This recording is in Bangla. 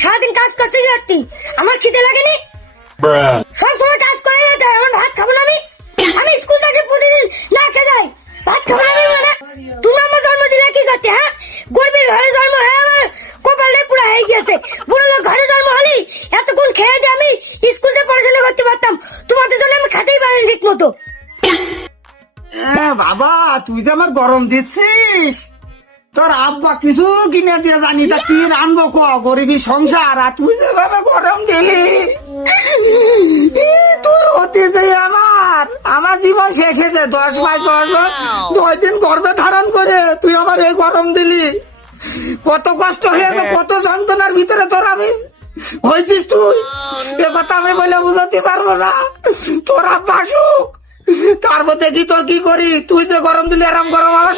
সারাদিন কাজ করতে যাচ্ছি আমার খিদে লাগেনি? সব সময় কাজ করে যেতে হয়, আমার ভাত খাব না আমি? আমি স্কুল থেকে প্রতিদিন না খেয়ে যাই। ভাত খাব না আমি মানে? তুমি আমার জন্ম দিলে কি করতে হ্যাঁ? গরিবের ঘরে জন্ম হয়ে আমার কপালে পুরো হয়ে গিয়েছে। বুড়ো লোক ঘরে জন্ম হলি এতক্ষণ খেয়ে দিয়ে আমি স্কুল থেকে পড়াশোনা করতে পারতাম। তোমাদের জন্য আমি খেতেই পারিনি ঠিক মতো। এ বাবা তুই যে আমার গরম দিচ্ছিস। তোর আব্বা কিছু কিনে দিয়ে জানি তা কি রানবো ক? গরিবী সংসার আর তুই যেভাবে গরম দিলি। তোর হতে যে আমার। আমার জীবন শেষ হয়েছে দশ বাই দশ দশ দিন গর্বে ধারণ করে তুই আমার এই গরম দিলি। কত কষ্ট হয়েছে কত যন্ত্রণার ভিতরে তোর আমি হয়েছিস তুই। এ কথা আমি বলে বুঝাতে পারব না। তোর আব্বা আসুক। তার মধ্যে কি তোর কি করি? তুই যে গরম দিলি আরাম গরম আমার